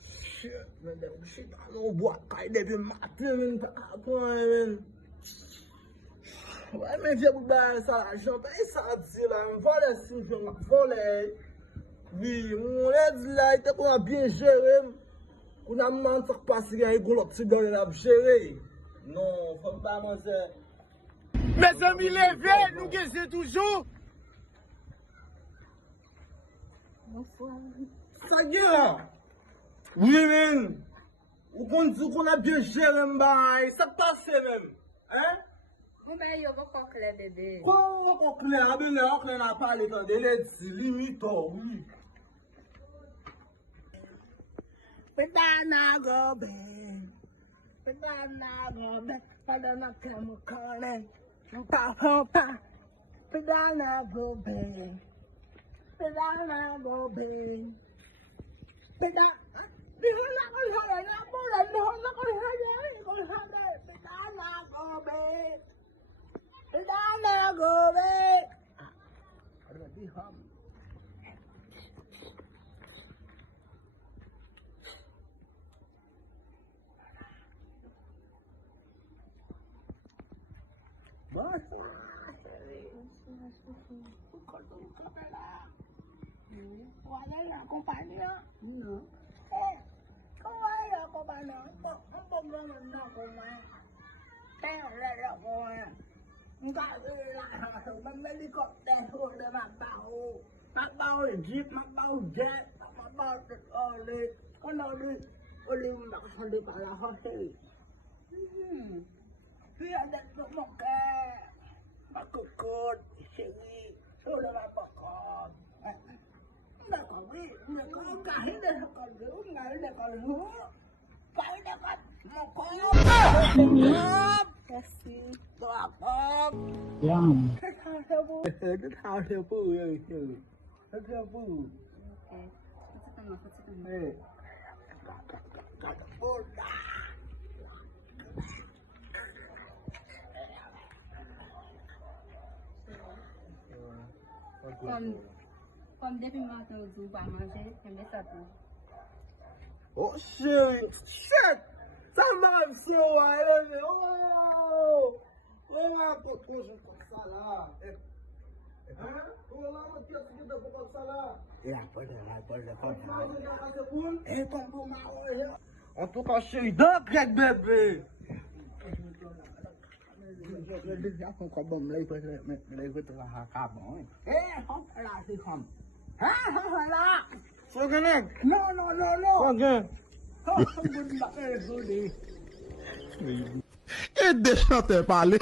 Shit, man, them shit I know what kind of matin men men. Ouais, mais viens pour ça, l'argent, ça dit là, on va laisser voler. Oui, on est là, il était pour bien gérer. On a menti pas si il y a un petit dans la gérer. Non, faut pas manger. Mes amis, levez, nous guettons toujours. Ça y est. Oui, men. Ou qu'on dit qu'on a bien géré, m'bay. Ça passe même. Hein? Mais il y a encore clair, bébé. Quoi, on clair, on a parlé quand il est limite, oui. Pedana go bang. Pedana go bang. Pedana come calling. Pedana go bang. Pedana go bang. Pedana. Pedana go bang. Pedana go bang. Already hum. ¿Cuál es la compañía? No. ¿Cómo es la compañía? Un poco no como es. Pero la cosa. Nggak adaมันไม่ได้กดแต่หัวเลยมักเบาจิบมักเบาเจ็บมักเบาติดเลยก็นอนด้วยก็ลืมมักคนดีกว่าเราเขาสิเพื่อเด็กก็บอกแกมักกดชีวิตช่วยเราประกอบเด็กก็วิ่งเด็กก็กายเด็กก็รู้ไงเด็กก็รู้ไปเด็กก็มากบKasih pelakop. Yang. Itu tahu siapa ya itu. Siapa? Eh. Comme depuis matin au jour, pas manger, j'aime ça tout. Oh shit! Ça m'a fait ouais, oh! On a pas trop comme ça là. Hein? On a pas de truc de comme ça là. Et comme pour ma en tout cas, chérie, donc bébé. Et deixa até parler.